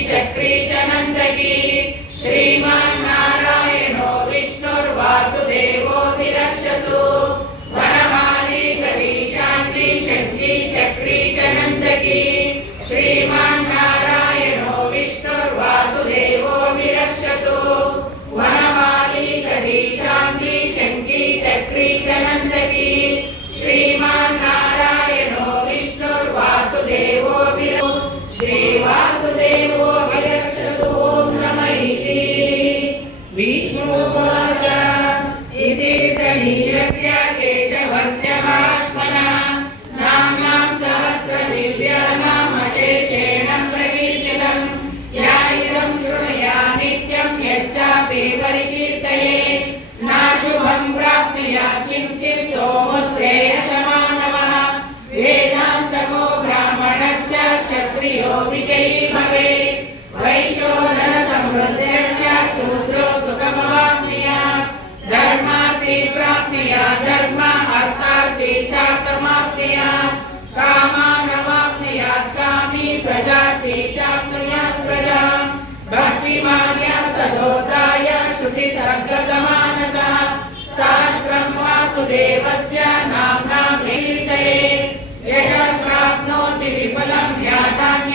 चक्री च नंदकी श्रीमन्नारायणो विष्णुर्वासुदेवो विरक्षतु वनमाली कवी शांति शक्ति चक्री च नंदकी श्रीमन्नारायणो विष्णुर्वासुदेवो विरक्षतु वनमाली कवी शांति शक्ति चक्री च नंदकी श्रीमन्नारायणो विष्णुर्वासुदेवो श्रीवासुदेवो विरक्षतु ओम नमः इति विष्णुवाच इति तनीयस्य केशवस्य महात्मनः नाम्नां सहस्रदिव्यनामशेषेण प्रकीर्तितं या इदं शृणुया नित्यं यश्चापि परिकीर्तयेत् नाशुभं प्राप्नुयात् किञ्चित् सोमुद्रेण च मानवः वेदान्तको ब्राह्मणस्य क्षत्रियो विजयी भवेत् वैश्योधन समृद्धश्च शूद्रो सुखमवाप्नुयात् धर्मार्थी प्राप्नुयात् धर्म अर्थार्थी चार्थमाप्नुयात् कामानवाप्नुयात् कामी प्रजाति चाप्नुयात् प्रजां भक्तिमान्य सदोदाय शुचिसर्गतमानसः सहस्रं वासुदेवस्य नाम्नां कीर्तयेत् यशः प्राप्नोति विफलं यादान्